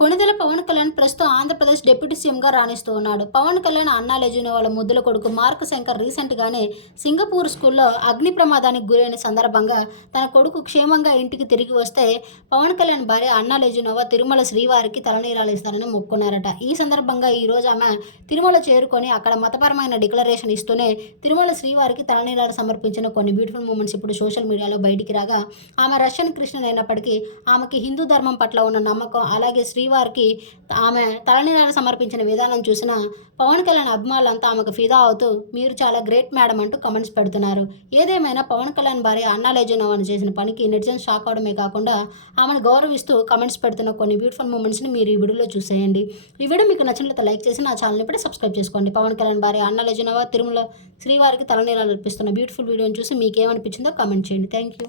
కొణిదెల పవన్ కళ్యాణ్ ప్రస్తుతం ఆంధ్రప్రదేశ్ డిప్యూటీ సీఎంగా రాణిస్తూ ఉన్నాడు. పవన్ కళ్యాణ్ అన్నా లెజెన్ వాళ్ళ ముద్దుల కొడుకు మార్క్ శంకర్ రీసెంట్గానే సింగపూర్ స్కూల్లో అగ్ని ప్రమాదానికి గురైన సందర్భంగా తన కొడుకు క్షేమంగా ఇంటికి తిరిగి వస్తే పవన్ కళ్యాణ్ భార్య అన్నా లెజెనోవా తిరుమల శ్రీవారికి తలనీలాలు ఇస్తారని మొక్కున్నారట. ఈ సందర్భంగా ఈరోజు ఆమె తిరుమల చేరుకొని అక్కడ మతపరమైన డిక్లరేషన్ ఇస్తూనే తిరుమల శ్రీవారికి తలనీలాలు సమర్పించిన కొన్ని బ్యూటిఫుల్ మూమెంట్స్ ఇప్పుడు సోషల్ మీడియాలో బయటికి రాగా, ఆమె రష్యన్ క్రిస్టియన్ అయినప్పటికీ ఆమెకి హిందూ ధర్మం పట్ల ఉన్న నమ్మకం, అలాగే శ్రీవారికి ఆమె తలనీలాలు సమర్పించిన విధానం చూసిన పవన్ కళ్యాణ్ అభిమానులంతా ఆమెకు ఫిదా అవుతూ మీరు చాలా గ్రేట్ మేడం అంటూ కమెంట్స్ పెడుతున్నారు. ఏదేమైనా పవన్ కళ్యాణ్ భార్య అన్నా లెజెనోవా చేసిన పనికి నెటిజన్స్ షాక్ అవడమే కాకుండా ఆమెను గౌరవిస్తూ కమెంట్స్ పెడుతున్న కొన్ని బ్యూటిఫుల్ మూమెంట్స్ని మీరు ఈ వీడియోలో చూసేయండి. ఈ వీడియో మీకు నచ్చినట్లయితే లైక్ చేసి నా ఛానల్ని ఇప్పుడే సబ్స్క్రైబ్ చేసుకోండి. పవన్ కళ్యాణ్ భార్య అన్నా లెజెనోవా తిరుమల శ్రీవారికి తలనీలాలు అర్పిస్తున్న బ్యూటిఫుల్ వీడియోని చూసి మీకు ఏమనిపించిందో కామెంట్ చేయండి. Thank you.